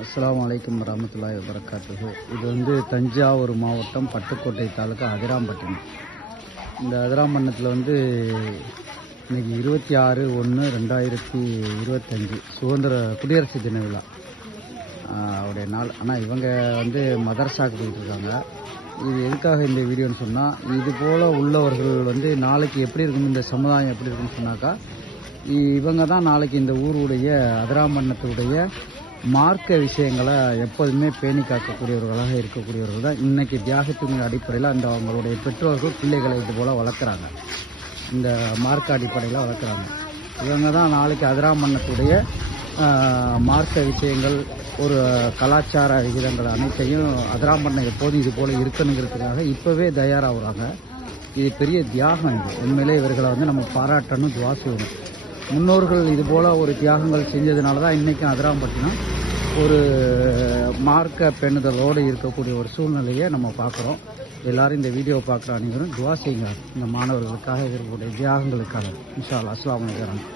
அஸ்ஸலாமு அலைக்கும் வரஹ்மத்துல்லாஹி வபரகாத்துஹு. இது வந்து தஞ்சாவூர் மாவட்டம் பட்டுக்கோட்டை தாலுகா அதிராம்பட்டினம். இந்த அதிராம்பட்டினத்தில் வந்து இன்னைக்கு 26/1/2025 சுதந்திர குடியரசு தின விழா அவருடைய நாள். ஆனால் இவங்க வந்து மதரசாவுக்கு போயிட்டு இருக்காங்க. இது எதுக்காக இந்த வீடியோன்னு சொன்னால், இது போல் உள்ளவர்கள் வந்து நாளைக்கு எப்படி இருக்கும், இந்த சமுதாயம் எப்படி இருக்குன்னு சொன்னாக்கா, இவங்க தான் நாளைக்கு இந்த ஊருடைய அதிராம்பட்டினத்துடைய மார்க்க விஷயங்களை எப்போதுமே பேணி காக்கக்கூடியவர்களாக இருக்கக்கூடியவர்கள் தான் இன்றைக்கி தியாகத்தின் அடிப்படையில் அந்த அவங்களுடைய பெற்றோர்கள் பிள்ளைகளை இது போல் வளர்க்குறாங்க. இந்த மார்க்க அடிப்படையில் வளர்க்குறாங்க. இவங்க தான் நாளைக்கு அதிராம்பட்டினத்துடைய மார்க்க விஷயங்கள், ஒரு கலாச்சார விகிதங்கள் அனைத்தையும் அதிராம்பட்டினம் எப்போதும் இது போல் இருக்கணுங்கிறதுக்காக இப்போவே தயாராகிறாங்க. இது பெரிய தியாகம். இது உண்மையிலே இவர்களை வந்து நம்ம பாராட்டணும், துவா செய்யணும். முன்னோர்கள் இது போல் ஒரு தியாகங்கள் செஞ்சதுனால தான் இன்றைக்கும் அதிராம்பட்டினம் ஒரு மார்க்க பேணுதலோடு இருக்கக்கூடிய ஒரு சூழ்நிலையை நம்ம பார்க்குறோம். எல்லோரும் இந்த வீடியோவை பார்க்குற அனைவரும் துவா செய்யுங்க, இந்த மாணவர்களுக்காக, இவர்களுடைய தியாகங்களுக்காக. இன்ஷா அல்லாஹ். அஸ்ஸலாமு அலைக்கும்.